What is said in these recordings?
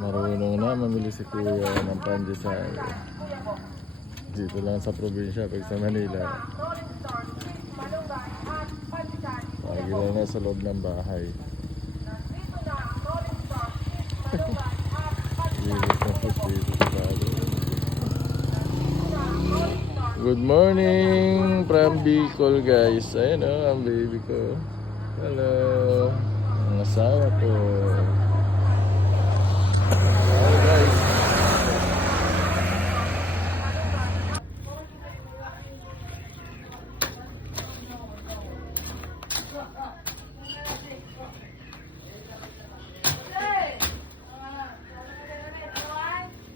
Marunong na mamili si kuya ng pandesal. Dito lang sa probinsya, pag sa Manila. Lagi lang na sa loob ng bahay. Linis na po dito sa bahay. Good morning from Bicol, guys. Ayan o, ang baby ko. Hello. Ang asawa ko. Hi guys.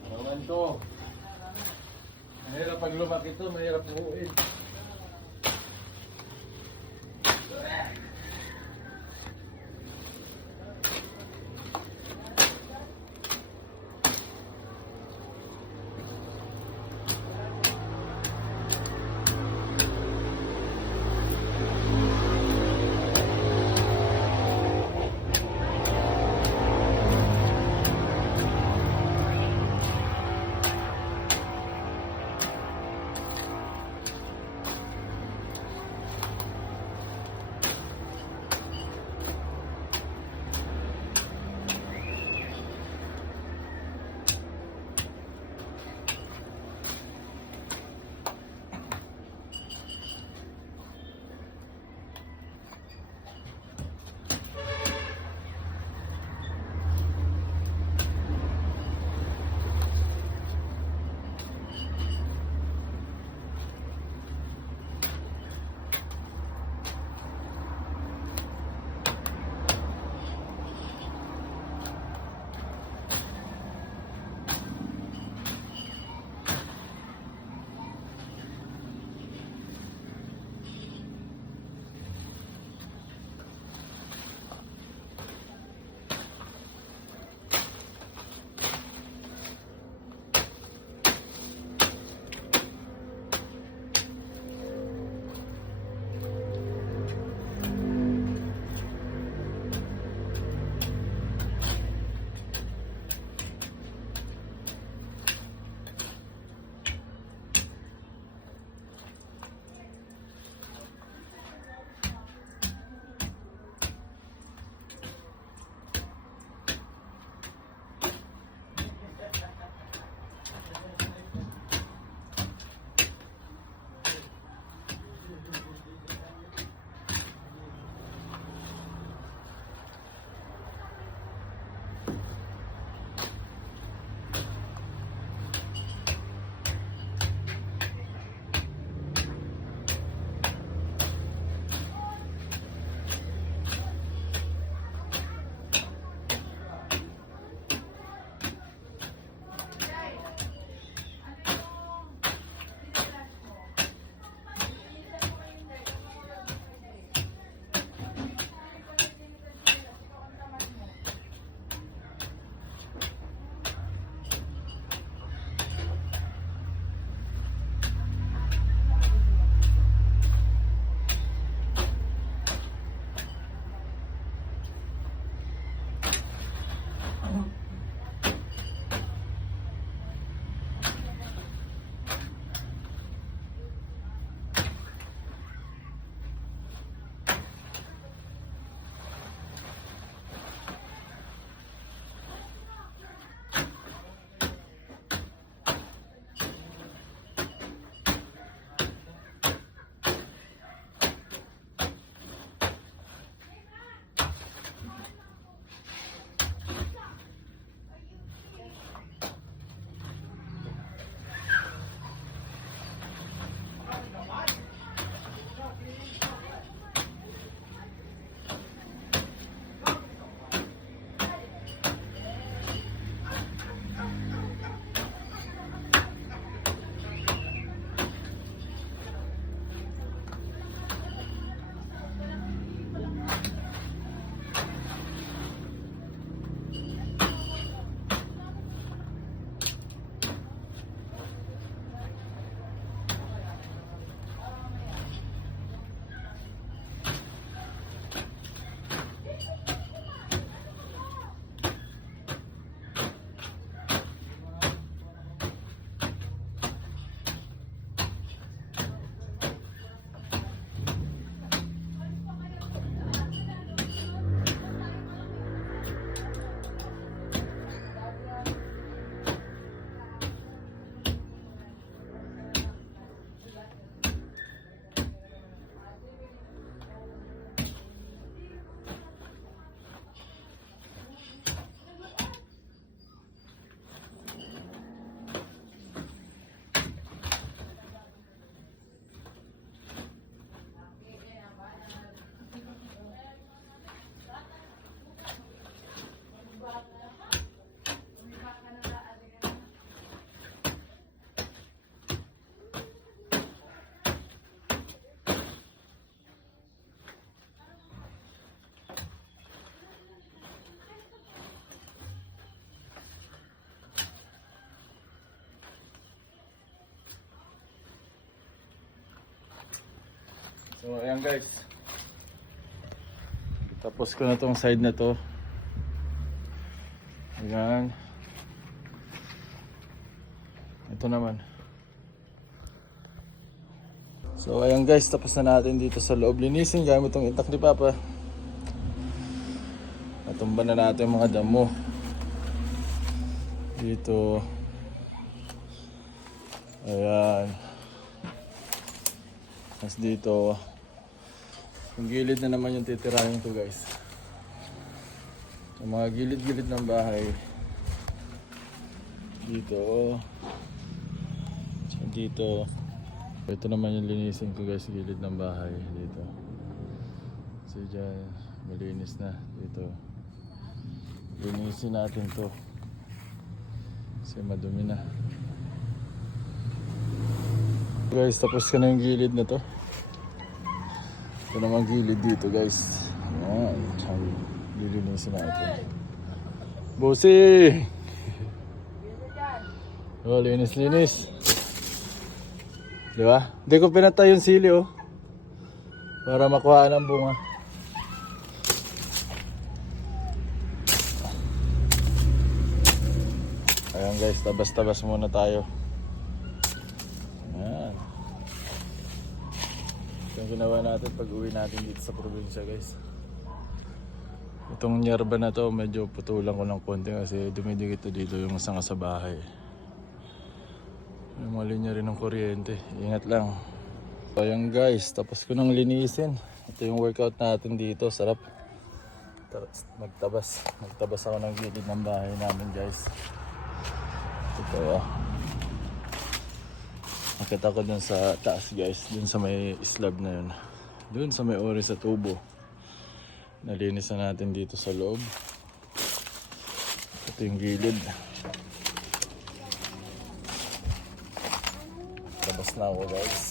Naman to. Mahirap pag lumaki ito, mahirap buuin. So ayan guys. Tapos ko na tong side na to. Ayan. Ito naman. So ayan guys, tapos na natin dito sa loob linisin gamit tong itak ni Papa. Natumba na natin yung mga damo. Dito. Ayan. Tapos dito. Yung gilid na naman yung titirahin ko guys. Yung mga gilid-gilid ng bahay. Dito. Tsaka dito. Ito naman yung linisin ko guys, gilid ng bahay dito. So dyan, malinis na dito. Linisin natin to. Kasi madumi na. Guys, tapos ko na yung gilid na to. Ito naman gilid dito guys. Ayan, tsaka lilinisin natin. Bossy! Oh, linis-linis. Di ba? Hindi ko pinatay yung sili oh. Para makuha ng bunga. Ayan guys, tabas-tabas muna tayo. Ayan. Ito yung ginawa natin pag uwi natin dito sa probinsya guys. Itong nyerba na to, medyo putulan ko ng konti kasi dumidikit dito yung sanga sa bahay. May mali niya rin ng kuryente. Ingat lang. So ayan guys, tapos ko nang linisin. Ito yung workout natin dito. Sarap. Magtabas. Magtabas ako ng gilid ng bahay namin guys. Ito ah. Nakita ko dun sa taas guys. Dun sa may slab na yun. Dun sa may ori sa tubo. Nalinis na natin dito sa loob. Ito yung gilid. Labas na ako guys.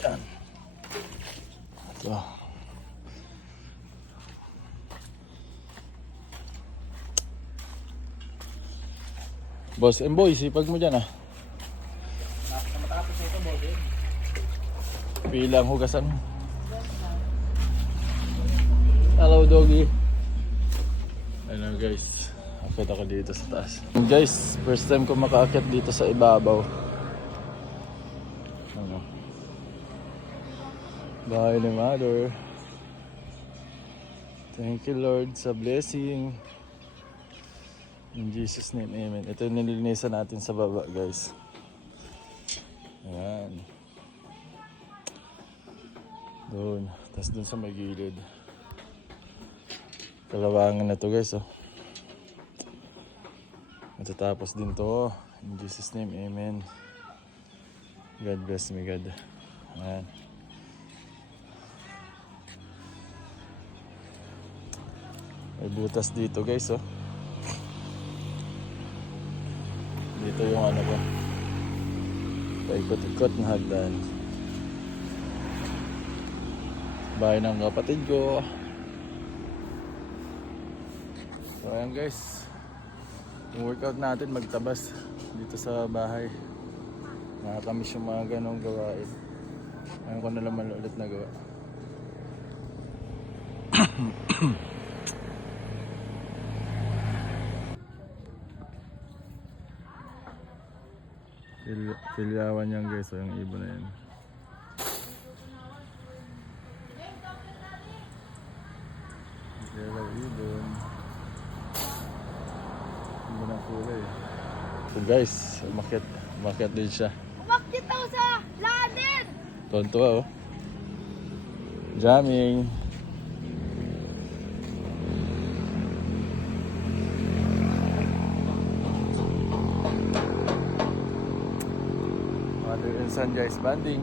Yan. Ito. Boss Emboy, sipag mo dyan ah. Matapos ito, boss. Pilang hugasan mo. Hello doggy. Ayun guys. Akit ako dito sa taas. Guys, first time ko makaakit dito sa ibabaw. Ano? Bahay ni Mother. Thank you Lord sa blessing. In Jesus name, amen. Ito yung nilinisan natin sa baba guys. Ayan. Doon. Tapos doon sa may gilid. Kalawangan na to guys oh. Matatapos din to. In Jesus name, amen. God bless me, God. Ayan. May butas dito guys oh. Dito yung ano ko. Paikot-ikot na hagdan. Bahay ng kapatid ko. So ayan guys. Yung workout natin magtabas dito sa bahay. Nakakamiss yung mga ganong gawain. Ngayon ko na naman ulit na gawa. Pilyawan yan guys, so yung ibon na yan. Yellow ibon. Ibon ang kulay. So guys, umakyat din siya. Umakyat daw sa lanin! Tonto oh. Jamming. Mother and son guys, banding.